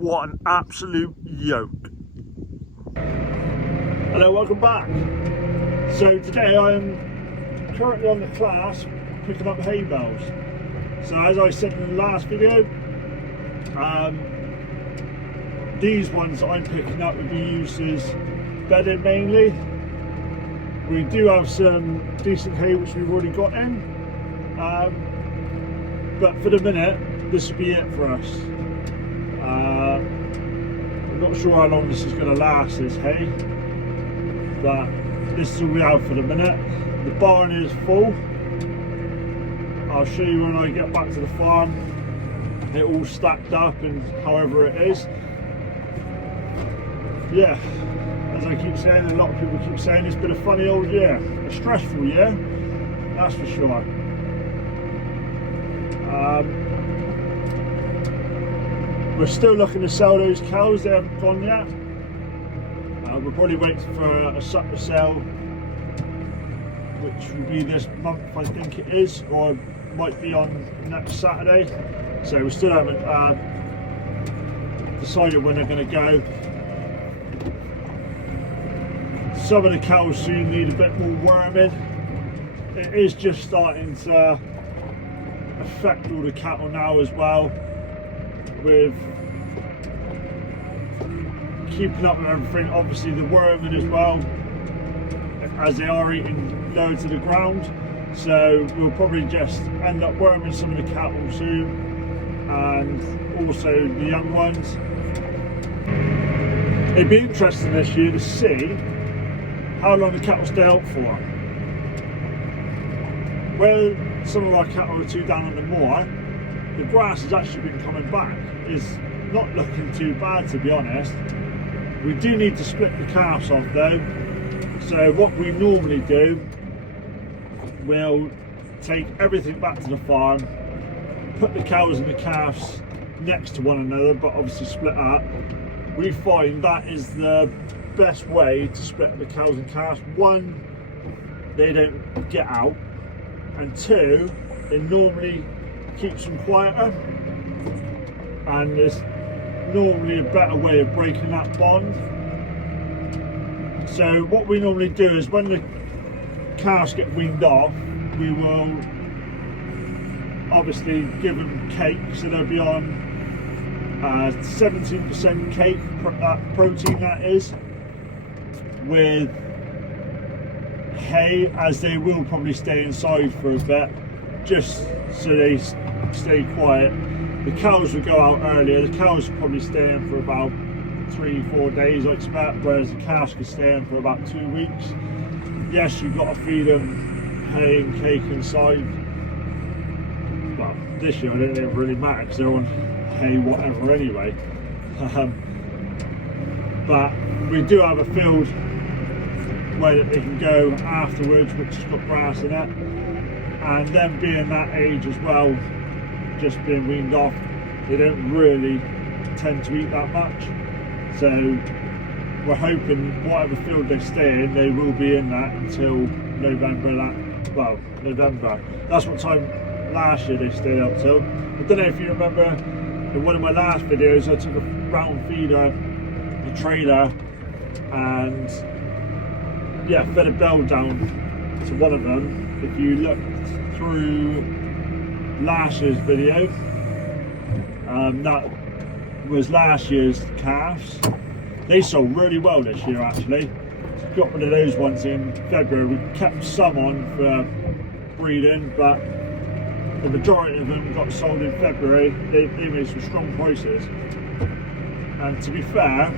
what an absolute yoke. Hello, welcome back. So today I am currently on the class picking up hay bales. So as I said in the last video, these ones I'm picking up would be used as bedding mainly. We do have some decent hay which we've already got in, but for the minute this will be it for us. I'm not sure how long this is going to last, this hay, but this is all we have for the minute. The barn is full. I'll show you when I get back to the farm it all stacked up and however it is. Yeah, as I keep saying, a lot of people keep saying, it's been a funny old year, a stressful year, that's for sure. We're still looking to sell those cows, they haven't gone yet. We're probably waiting for a sucker sale, which will be this month, I think it is, or might be on next Saturday. So we still haven't decided when they're going to go. Some of the cows soon need a bit more worming. It is just starting to affect all the cattle now as well, with keeping up with everything. Obviously the worming as well, as they are eating low to the ground. So we'll probably just end up worming some of the cattle soon, and also the young ones. It'd be interesting this year to see how long the cattle stay out for. Where some of our cattle are too down on the moor, the grass has actually been coming back. It's not looking too bad, to be honest. We do need to split the calves off though. So what we normally do, we'll take everything back to the farm, put the cows and the calves next to one another, but obviously split up. We find that is the best way to split the cows and calves. One, they don't get out, and two, it normally keeps them quieter, and it's normally a better way of breaking that bond. So what we normally do is when the calves get weaned off, we will obviously give them cake, so they'll be on 17% cake, protein that is, with hay, as they will probably stay inside for a bit, just so they stay quiet. The cows will go out earlier. The cows will probably stay in for about 3-4 days, I expect, whereas the calves can stay in for about 2 weeks. Yes, you've got to feed them hay and cake inside. Well, this year I don't think it really matters because they're on hay whatever anyway. But we do have a field where they can go afterwards, which has got grass in it, and them being that age as well, just being weaned off, they don't really tend to eat that much. So we're hoping whatever field they stay in, they will be in that until November. November. That's what time last year they stayed up till. I don't know if you remember in one of my last videos, I took a brown feeder, a trailer, and yeah, fed a bell down to one of them. If you looked through last year's video, that was last year's calves. They sold really well this year actually. Got rid of those ones in February. We kept some on for breeding, but the majority of them got sold in February. They made some strong prices, and to be fair,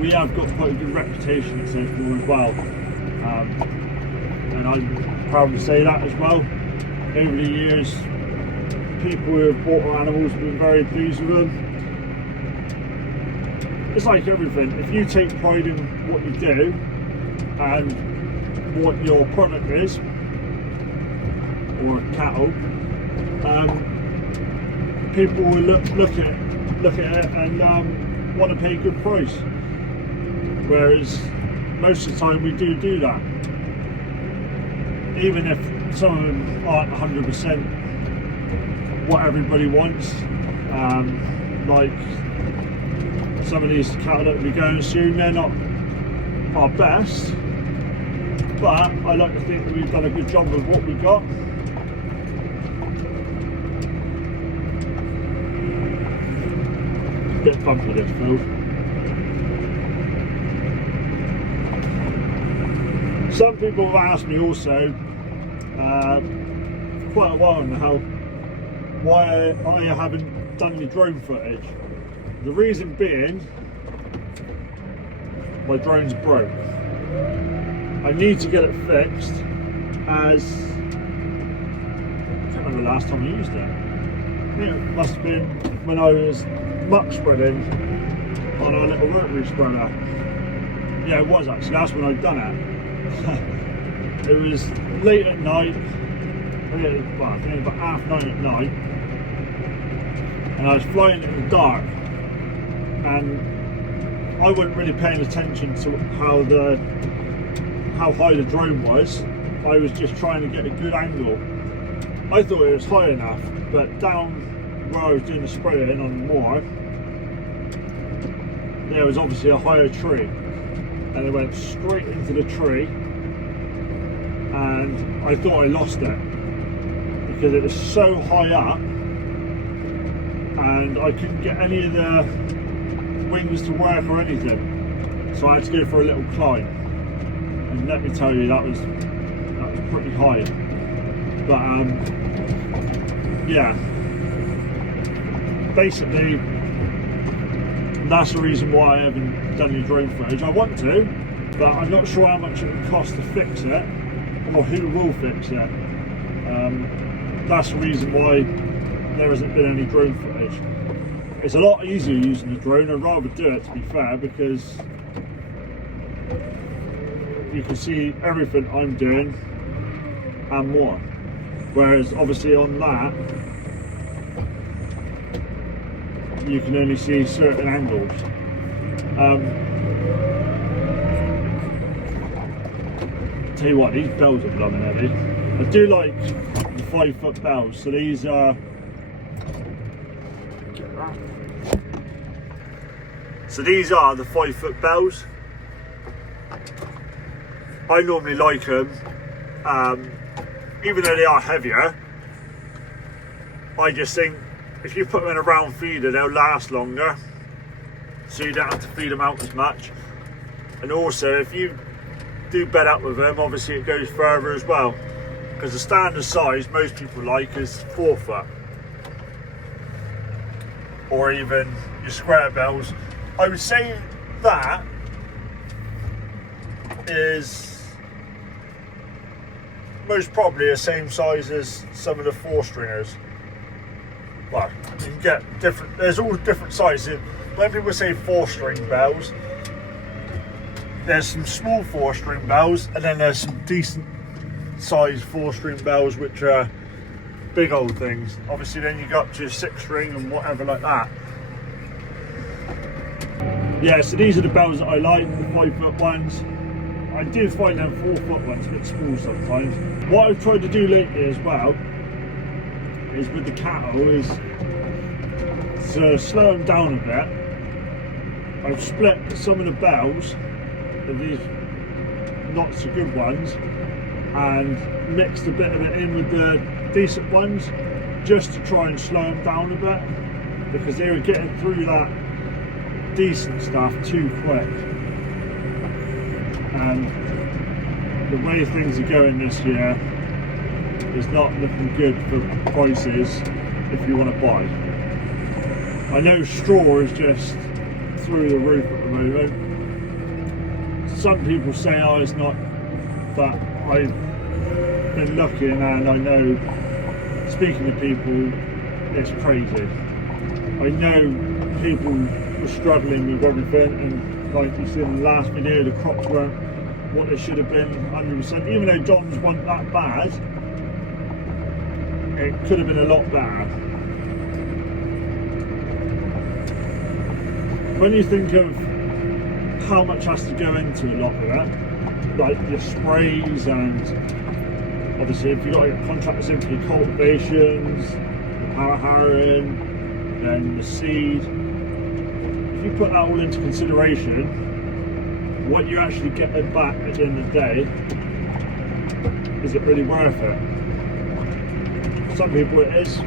we have got quite a good reputation at Safemore as well, and I'm proud to say that as well. Over the years, people who have bought our animals have been very pleased with them. It's like everything, if you take pride in what you do and what your product is, or cattle, people will look at it and want to pay a good price. Whereas most of the time we do that. Even if some of them aren't 100% what everybody wants, like some of these cattle that will be going soon. They're not our best, but I like to think that we've done a good job with what we got. A bit bumpy this field. Some people have asked me also for quite a while now why I haven't done any drone footage. The reason being, my drone's broke. I need to get it fixed, as I can't remember the last time I used it. It must have been when I was muck spreading on our little rotary spreader. Yeah, it was actually, that's when I'd done it. It was late at night, well, I think it was about 9:30 at night, and I was flying in the dark, and I wasn't really paying attention to how high the drone was. I was just trying to get a good angle. I thought it was high enough, but down where I was doing the spraying on the moor, there was obviously a higher tree, and it went straight into the tree, and I thought I lost it because it was so high up and I couldn't get any of the wings to work or anything, so I had to go for a little climb, and let me tell you, that was pretty high. But yeah, basically that's the reason why I haven't done any drone footage. I want to, but I'm not sure how much it would cost to fix it, or who will fix it. That's the reason why there hasn't been any drone footage. It's a lot easier using the drone. I'd rather do it, to be fair, because you can see everything I'm doing and more. Whereas obviously on that, you can only see certain angles. Tell you what, these bells are blooming heavy. I do like the 5-foot bells, so these are. So these are the 5-foot bells. I normally like them, even though they are heavier. I just think if you put them in a round feeder, they'll last longer, so you don't have to feed them out as much. And also, if you do bed up with them, obviously it goes further as well, because the standard size most people like is 4 foot, or even your square bells. I would say that is most probably the same size as some of the 4-stringers. Well, you can get different, there's all different sizes. When people say 4-string bells, there's some small 4-string bells, and then there's some decent sized 4-string bells which are big old things. Obviously then you got to your 6-string and whatever like that. Yeah, so these are the bells that I like, the 5-foot ones. I do find them 4-foot ones a bit small sometimes. What I've tried to do lately as well is with the cattle is to slow them down a bit. I've split some of the bells of these not so good ones and mixed a bit of it in with the decent ones, just to try and slow them down a bit, because they were getting through that decent stuff too quick. And the way things are going this year is not looking good for prices if you want to buy. I know straw is just through the roof at the moment. Some people say, oh, it's not, but I've been looking and I know, speaking to people, it's crazy. I know people were struggling with everything, and like you said in the last video, the crops weren't what they should have been 100%. Even though Dom's weren't that bad, it could have been a lot better. When you think of how much has to go into a lot of it, like your sprays, and obviously if you've got your contractors in for your cultivations, power harrowing, then the seed. If you put that all into consideration, what you're actually getting back at the end of the day, is it really worth it? For some people it is,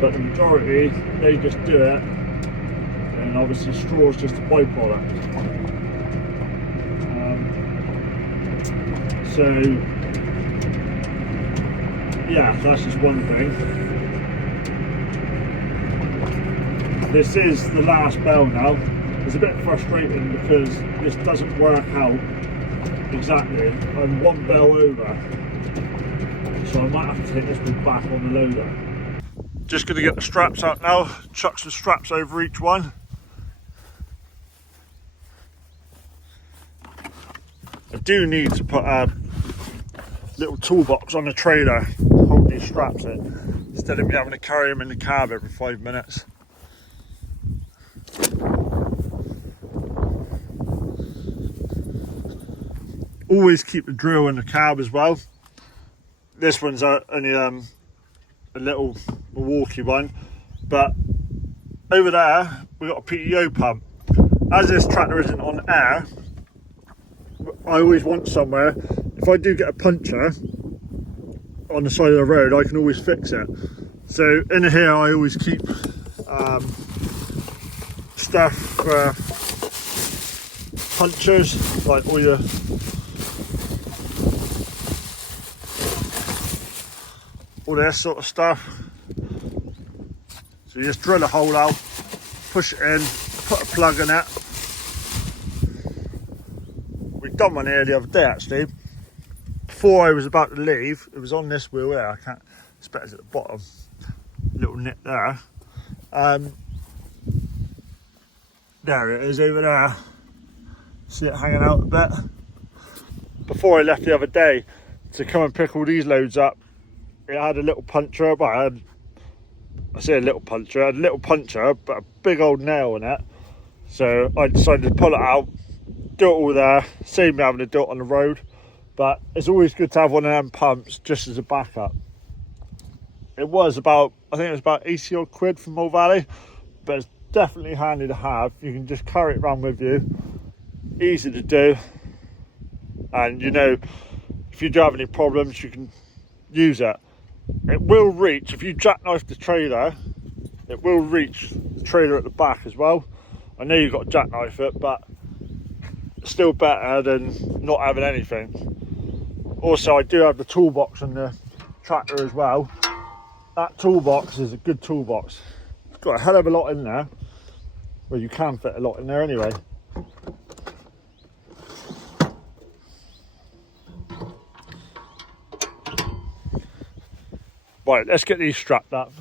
but the majority, they just do it, and obviously straw is just a byproduct. So yeah, that's just one thing. This is the last bell now. It's a bit frustrating because this doesn't work out exactly. I'm one bell over, so I might have to take this one back on the loader. Just going to get the straps out now, chuck some straps over each one. I do need to put a little toolbox on the trailer to hold these straps in, instead of me having to carry them in the cab every 5 minutes. Always keep the drill in the cab as well. This one's only a little Milwaukee one, but over there we've got a PTO pump. As this tractor isn't on air, I always want somewhere, if I do get a puncture on the side of the road, I can always fix it. So in here I always keep stuff for punctures, like all this sort of stuff. So you just drill a hole out, push it in, put a plug in it. We've done one here the other day actually. Before I was about to leave, it was on this wheel here, I can't expect it's at the bottom, little nip there. There it is over there. See it hanging out a bit. Before I left the other day to come and pick all these loads up, it had a little puncture, but I say a little puncture, it had a little puncture, but a big old nail in it. So I decided to pull it out, do it all there, save me having to do it on the road. But it's always good to have one of them pumps just as a backup. It was about, I think it was about 80 odd quid from Mill Valley, but it's definitely handy to have. You can just carry it around with you, easy to do, and you know, if you do have any problems, you can use it. It will reach, if you jackknife the trailer, it will reach the trailer at the back as well. I know you've got to jackknife it, but it's still better than not having anything. Also, I do have the toolbox on the tractor as well. That toolbox is a good toolbox. It's got a hell of a lot in there. Well, you can fit a lot in there anyway. Right, let's get these strapped up.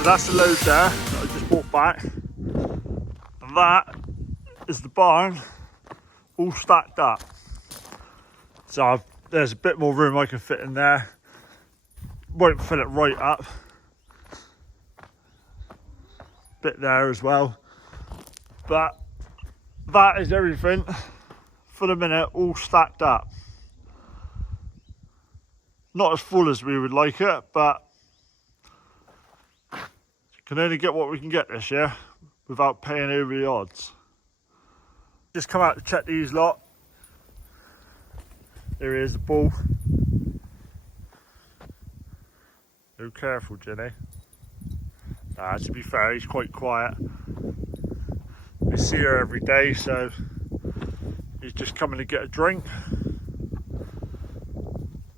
So that's the load there that I just brought back. And that is the barn all stacked up. So there's a bit more room I can fit in there. Won't fill it right up. Bit there as well. But that is everything for the minute, all stacked up. Not as full as we would like it, but can only get what we can get this year without paying over the odds. Just come out to check these lot. Here is the bull. Oh, careful, Jenny. To be fair, he's quite quiet. I see her every day, so he's just coming to get a drink.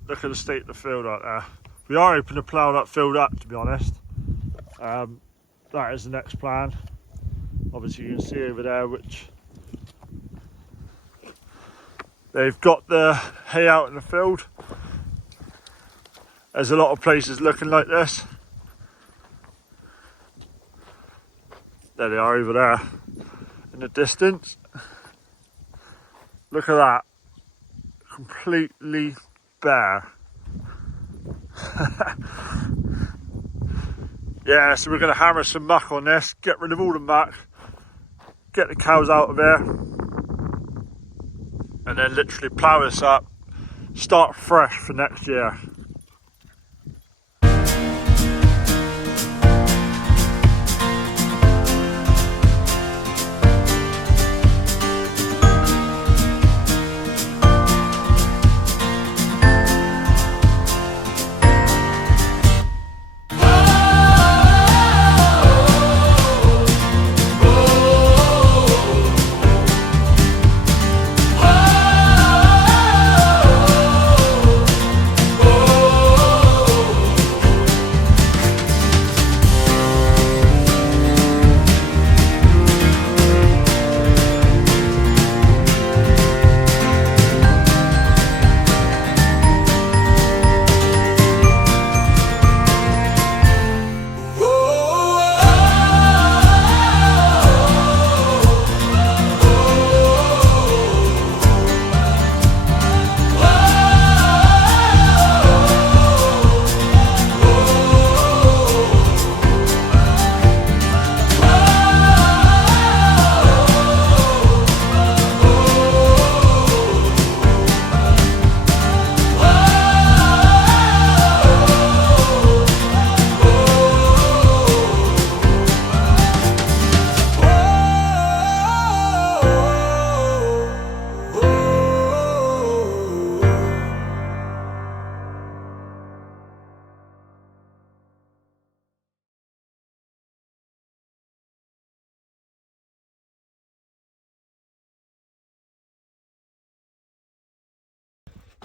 Look at the state of the field out there. We are hoping to plough that field up, to be honest. That is the next plan. Obviously you can see over there which they've got the hay out in the field. There's a lot of places looking like this. There they are over there in the distance. Look at that, completely bare. Yeah, so we're going to hammer some muck on this, get rid of all the muck, get the cows out of here, and then literally plough this up, start fresh for next year.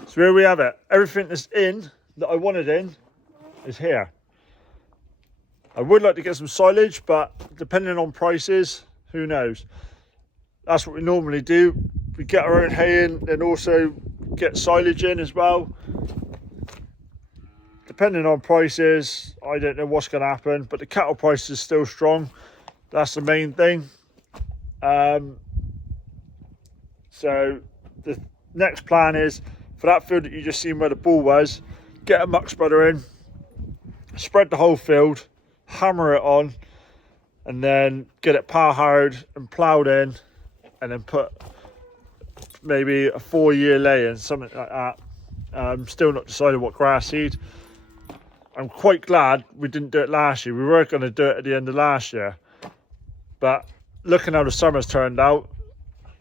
So here we have it. Everything that's in, that I wanted in, is here. I would like to get some silage, but depending on prices, who knows. That's what we normally do. We get our own hay in, then also get silage in as well. Depending on prices, I don't know what's going to happen, but the cattle price is still strong. That's the main thing. So the next plan is, for that field that you just seen where the bull was, get a muck spreader in, spread the whole field, hammer it on, and then get it power harrowed and ploughed in, and then put maybe a 4-year lay in, something like that. I'm still not decided what grass seed. I'm quite glad we didn't do it last year. We were going to do it at the end of last year, but looking how the summer's turned out,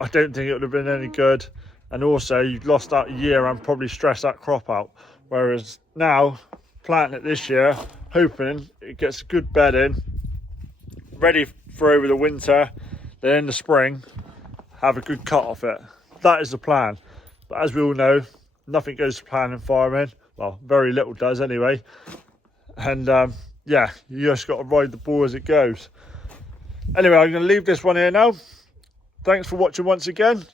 I don't think it would have been any good. And also you've lost that year and probably stressed that crop out. Whereas now, planting it this year, hoping it gets a good bed in, ready for over the winter, then in the spring, have a good cut off it. That is the plan. But as we all know, nothing goes to plan in farming. Well, very little does anyway. And yeah, you just got to ride the ball as it goes. Anyway, I'm going to leave this one here now. Thanks for watching once again.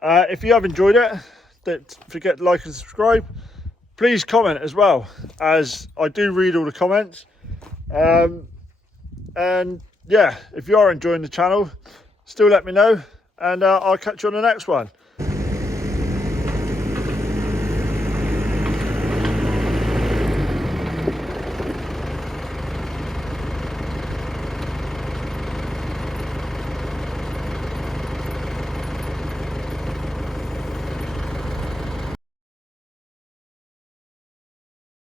If you have enjoyed it, don't forget to like and subscribe. Please comment as well, as I do read all the comments. And yeah, if you are enjoying the channel, still let me know, and I'll catch you on the next one.